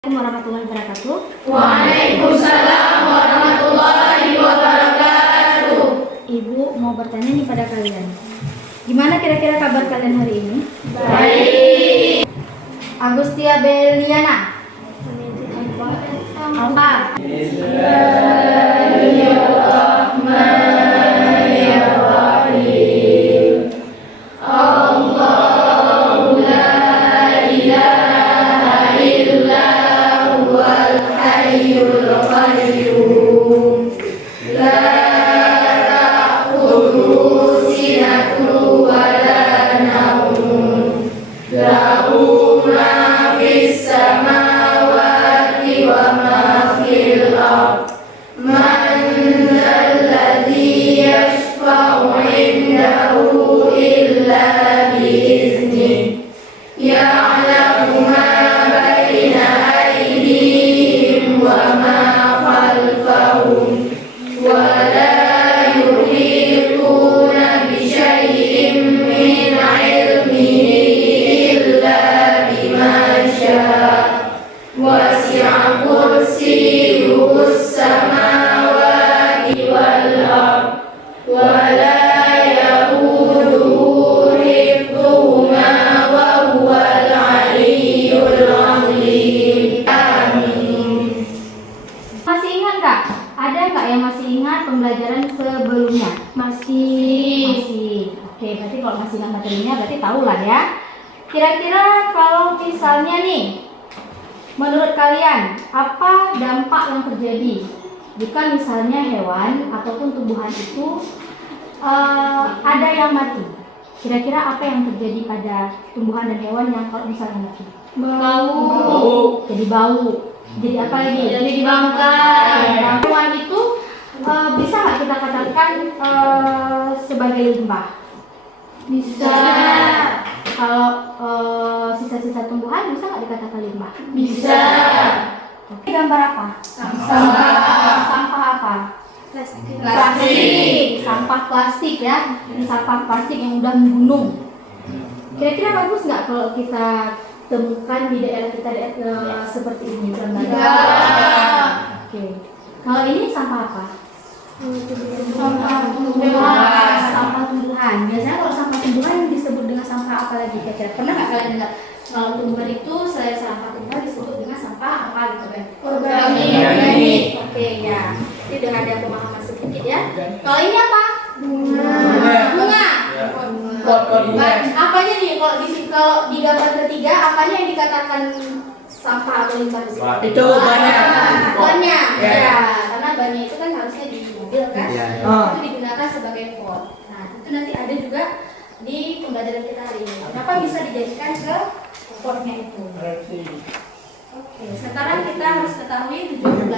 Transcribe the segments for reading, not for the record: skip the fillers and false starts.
Warahmatullahi wabarakatuh. Waalaikumsalam warahmatullahi wabarakatuh. Ibu mau bertanya nih pada kalian. Gimana kira-kira kabar kalian hari ini? Baik. Agustia Beliana. Apa? Bismillahirrahmanirrahim. Allahu la ilaha illa huwal hayyul qayyum. La ta'khudhuhu sinatun wa la nawm. Lahu ma fis samawati wa ma fil ardh. Man dzalladzi yashfa'u 'indahu illa bi'iznihi. Ya'lamu ma baina aydihim wa ma khalfahum wa la yuhituna bi syai'in min 'ilmihi illa bima syaa. Wasi'a kursiyyuhus samawati wal ardh wa la ya'uduhu hifdhuhuma wa huwal 'aliyyul 'azim. Amin. Masih ingat nggak? Ada nggak yang masih ingat pembelajaran sebelumnya? Masih. Oke, berarti kalau masih ingat materinya berarti tahu lah ya. Kira-kira kalau misalnya nih, menurut kalian apa dampak yang terjadi jika misalnya hewan ataupun tumbuhan itu ada yang mati? Kira-kira apa yang terjadi pada tumbuhan dan hewan yang kalau misalnya mati? Bau. Jadi bau. Jadi apa lagi? Jadi dibangkai. Hewan itu bisa nggak kita katakan sebagai limbah? Bisa. Kalau sisa-sisa tumbuhan bisa nggak dikatakan limbah? Bisa. Oke, gambar apa? Sampah apa? Plastik. Sampah plastik ya. Ini sampah plastik yang udah menggunung. Kira-kira bagus nggak kalau kita temukan di daerah kita seperti ini gambar? Enggak. Oke. Kalau ini sampah apa? Sampah tumbuhan. Sampah tumbuhan. Biasanya kalau sampah tumbuhan disebut dengan sampah apa lagi? Kira-kira pernah nggak kalian dengar? Kalau tumbuhan itu selain sampah tumbuhan disebut dengan sampah apa gitu kan? Organik. Oke ya. Ini udah ada pemahaman sedikit ya. Kalau ini apa? Bunga. Bunga. Pot bunga. Apanya nih kalau di gambar ketiga apanya yang dikatakan sampah atau limbah di sini? Itu banyak. Banyak. Ya. Ya, karena banyak itu kan harusnya di mobil kan? Ya. Itu digunakan sebagai pot. Nah, itu nanti ada juga di pembelajaran kita hari ini. Kenapa bisa dijadikan ke potnya itu? Oke, sekarang kita harus ketahui tujuan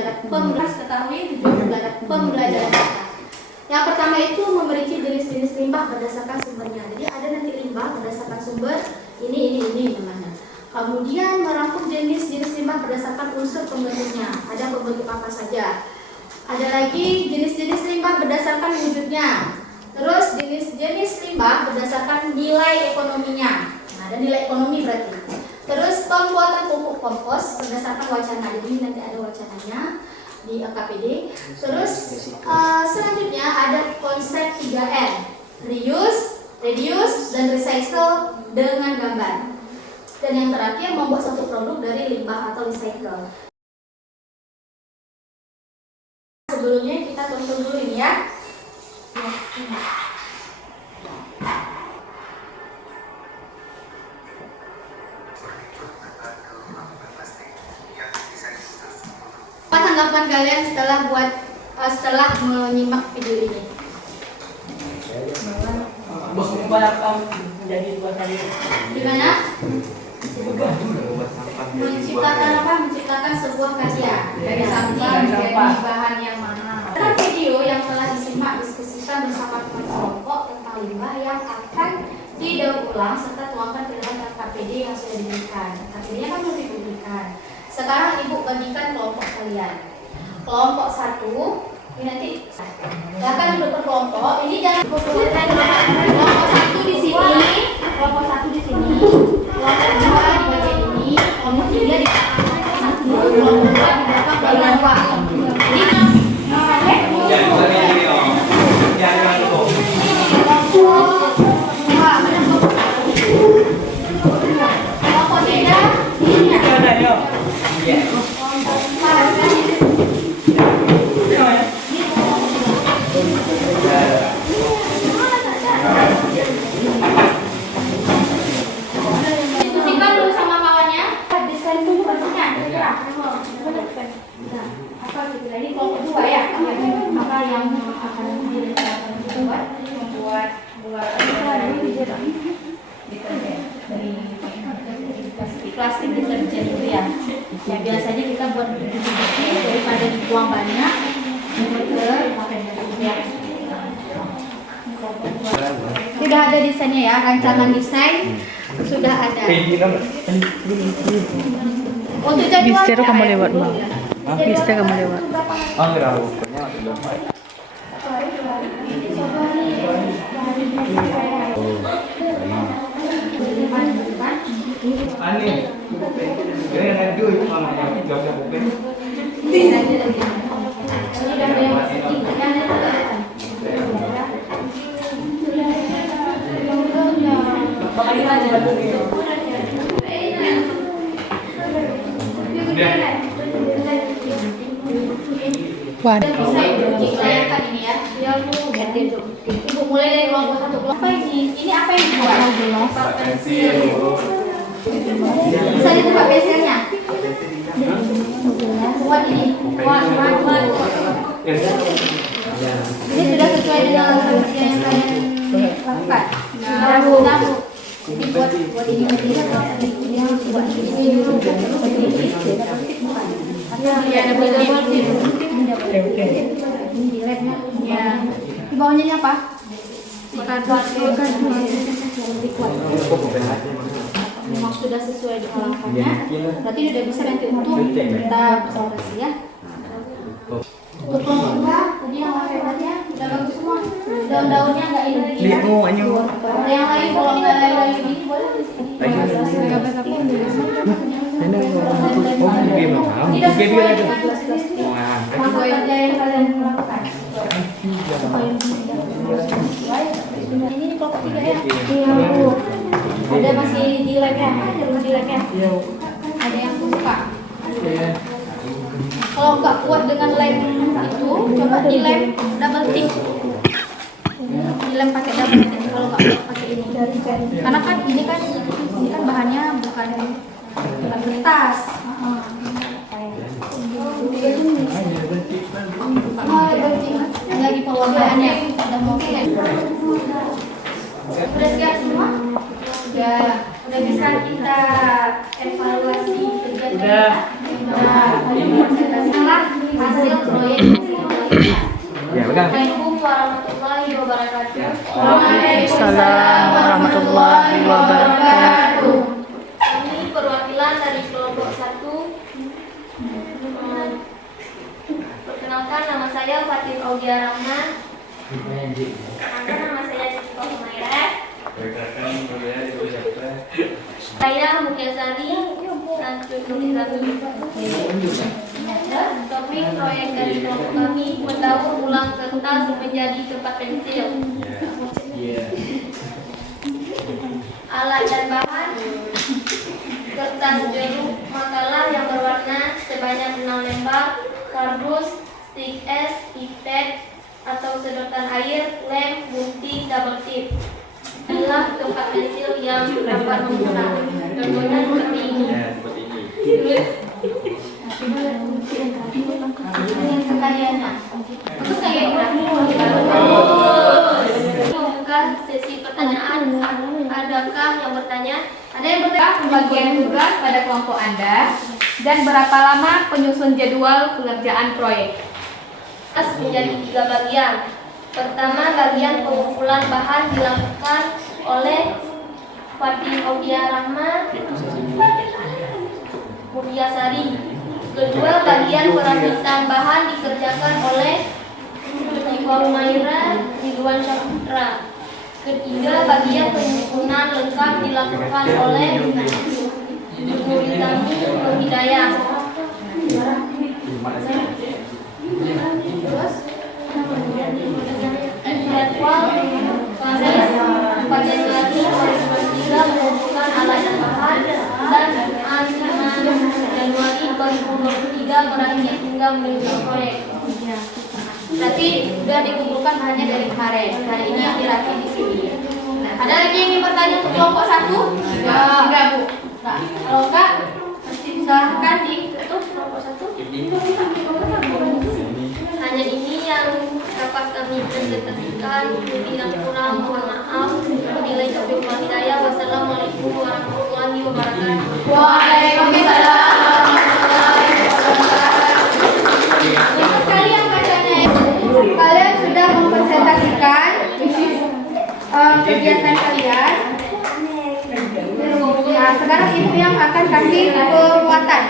pembelajaran kita. Yang pertama itu memerinci jenis-jenis limbah berdasarkan sumbernya. Jadi ada nanti limbah berdasarkan sumber ini namanya. Kemudian merangkum jenis-jenis limbah berdasarkan unsur pembentuknya. Ada pembentuk apa saja. Ada lagi jenis-jenis limbah berdasarkan wujudnya. Terus jenis-jenis limbah berdasarkan nilai ekonominya. Nah, ada nilai ekonomi berarti. Terus pembuatan pupuk kompos berdasarkan wacana. Jadi nanti ada wacananya di KPD. Terus selanjutnya ada konsep 3R, reuse, dan recycle dengan gambar. Dan yang terakhir membuat satu produk dari limbah atau recycle. Sebelumnya kita tonton dulu ini ya. Apa tanggapan kalian setelah menyimak video ini? Gimana? Menciptakan sebuah karya dari sampah menjadi bahan yang mana? Dalam video yang telah disimak diskusikan bersama teman kelompok tentang limbah yang akan didaur ulang serta tuangkan ke dalam KPD yang sudah diberikan. KPD-nya kan belum diberikan. Sekarang ibu bagikan kelompok kalian. Kelompok 1 ini nanti silakan duduk per kelompok. Ini jangan kelompok 1 di sini, kelompok 1 di sini, kelompok 2 di bagian ini, kelompok 3 di plastik deterjen itu ya. Ya biasanya kita buat sedikit daripada dibuang banyak. Ya. Sudah ada desainnya ya, rancangan desain sudah ada. Untuk jadwal Bisa kamu lewat, Bang. Bisa kamu lewat. Waduh. Dilayarkan ini ya. Ibu mulai dari kelompok satu. Apa ini? Ini apa yang dibuat? Bisa dibuka pensilnya. Buat ini. Buat. Ini sudah sesuai dengan yang kalian lakukan. Tahu. Buat ini buat ini. Ya, ada motif. Di labnya. Ya. Di bawahnya ini apa? Memang sudah sesuai dialahkannya. Berarti sudah bisa nanti untuk kita observasi ya. Untuk kelompok dua, tadi yang warna-warnanya udah bagus semua. Daun-daunnya nggak ini lagi ya. Ada yang lain kalau nggak lain ini boleh di sini. Ini di kelompok 3 ya? Ada masih di labnya? Ada yang buka? Kalau nggak kuat dengan lem itu, coba di lem double tip. Di lem pakai double tip kalau nggak kuat pakai ini. Karena kan ini kan bahannya bukan kertas. Lagi pewarnaannya udah mau selesai. Udah siap semua? Ya, udah bisa kita evaluasi kegiatan. Setelah hasil proyek. Ya, pegang. Assalamualaikum warahmatullahi wabarakatuh. Waalaikumsalam warahmatullahi wabarakatuh. Kami perwakilan dari kelompok 1. Perkenalkan, nama saya Fatin Augia Rahman. Nama saya Siti Humairah. Saya Mukyasari dan Tutup kami. Topik proyek dari kelompok kami mendaur ulang kertas menjadi tempat pensil. Alat dan bahan: kertas jeruk makalah yang berwarna sebanyak 6 lembar, kardus, stik es, pipet atau sedotan air, lem, gunting, double tip. Inilah tempat pensil yang dapat menggunakan. Contohnya seperti ini. Sekaliannya. Untuk saya membuka sesi pertanyaan. Adakah yang bertanya? Ada yang bertanya? Pembagian tugas pada kelompok Anda dan berapa lama penyusun jadwal pengerjaan proyek? Menjadi 3 bagian. Pertama, bagian pengumpulan bahan dilakukan oleh Fatin Augia Rahman, Mulyasari. Kedua, bagian perakitan bahan dikerjakan oleh Siti Humairah, Ridwan Syahputra. Ketiga, bagian penyusunan lengkap dilakukan oleh Nuritami Nur Hidayah. Jadwal kami pada Januari 2023 mengumpulkan alat dan bahan dan 5 Januari 2023 berakhir hingga menuju proyek. Berarti sudah dikumpulkan bahannya dari kemarin. Hari ini yang dilatih di sini. Ada lagi yang ingin bertanya untuk kelompok 1? Ya, enggak Bu. Nah, kalau enggak, silahkan ditutup kelompok 1. Hanya ini yang dapat kami presentasikan. Lebih dan kurang mohon maaf. Wabillahi taufiq wal hidayah. Wassalamualaikum warahmatullahi wabarakatuh. kerjakan kalian. Nah, sekarang ibu yang akan kasih penguatan.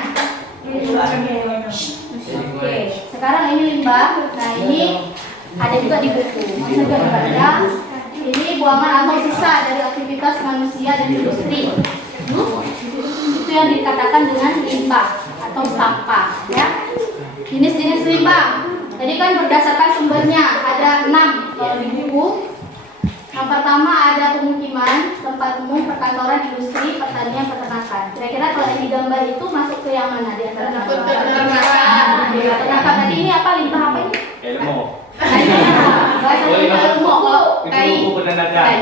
Oke, sekarang ini limbah. Nah, ini ada juga di buku. Bisa juga dibaca. Ini buangan atau sisa dari aktivitas manusia dan industri. Itu yang dikatakan dengan limbah atau sampah, ya. Jenis-jenis limbah. Tadi kan berdasarkan sumbernya ada 6 kalau di buku. Yang pertama ada pemukiman, tempat umum, perkantoran, industri, pertanian, peternakan. Kira-kira kalau yang digambar itu masuk ke yang mana di antara peternakan? Peternakan tadi ini apa, limbah apa ini? Ilmu. Bahasa ilmu. Itu peternakan.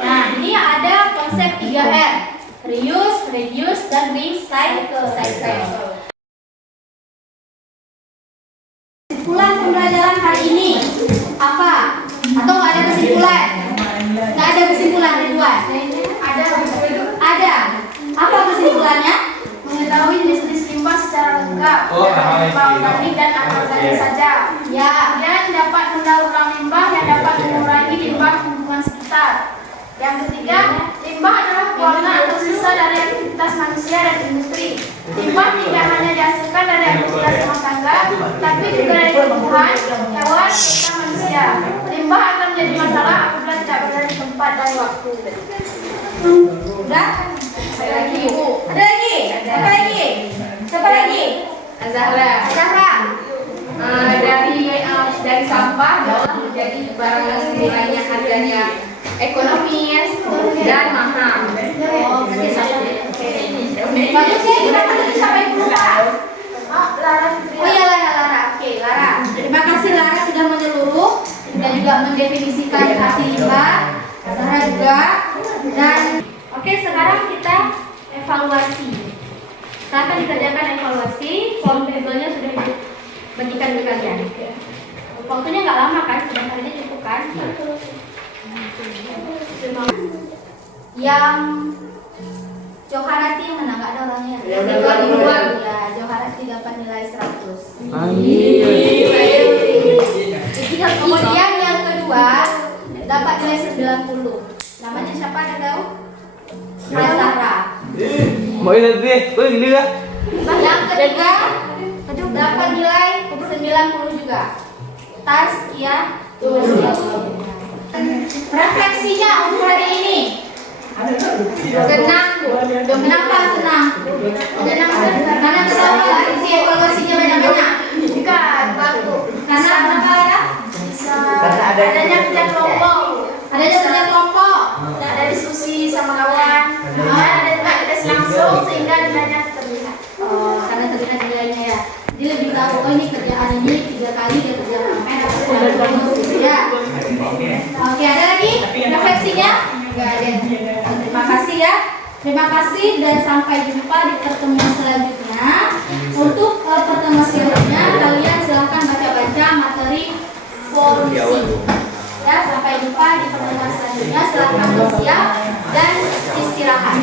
Nah, ini ada konsep 3R. Reuse, reduce, dan recycle. Kesimpulan pembelajaran hari ini apa? Atau nggak ada kesimpulan? Nggak ada kesimpulan, Ridwan? Ada. Apa kesimpulannya? Mengetahui jenis-jenis limbah secara lengkap, limbah organik dan anorganik saja. Ya. Dan dapat mendaur ulang limbah yang dapat mengurangi limbah lingkungan sekitar. Yang ketiga, limbah adalah buangan atau sisa dari aktivitas manusia dan industri. Limbah tidak hanya dihasilkan dari aktivitas rumah tangga, tapi juga dari tumbuhan, hewan, serta manusia. Limbah akan menjadi masalah apabila tidak berada di tempat dan waktu. Udah? Ada lagi, Ibu. Ada lagi? Apa lagi? Siapa lagi? Azahra. Azahra. Dari sampah dapat menjadi barang yang sekiranya harganya ekonomis dan mahal. Oh, berarti satu. Bagus ya, kita tadi sampai lupa. Oh iya, Lara. Oke, Lara. Terima kasih Lara sudah menyeluruh dan juga mendefinisikan arti limbah. Lara juga. Dan oke, sekarang kita evaluasi. Kita akan dikerjakan evaluasi. Form tabelnya sudah dibagikan ke kalian. Waktunya nggak lama kan? Sebentar aja cukup kan? Yang Joharati yang mana? Nggak ada orangnya. Ya, Joharati dapat nilai 100. Kemudian yang kedua dapat nilai 90. Namanya siapa, ada tahu? Azahra. Mọi người đi, có gì nữa? Yang ketiga dapat nilai 90 juga. Taskia. Refleksinya untuk hari ini. Senang, Bu. Kenapa senang? Karena kita isi evaluasinya banyak-banyak. Bukan, baku. Karena kenapa ada? Adanya kerja kelompok. Adanya kerja kelompok. Ada diskusi sama kawan. Ada juga tes langsung sehingga nilainya terlihat. Oh, karena terlihat nilainya ya. Jadi lebih tahu, oh ini kerjaan ini 3 kali dia kerjakan. Ya. Oke, ada lagi refleksinya? Enggak ada. Terima kasih ya. Terima kasih dan sampai jumpa di pertemuan selanjutnya. Untuk pertemuan selanjutnya kalian silahkan baca-baca materi form C. Ya, sampai jumpa di pertemuan selanjutnya. Silahkan bersiap dan istirahat.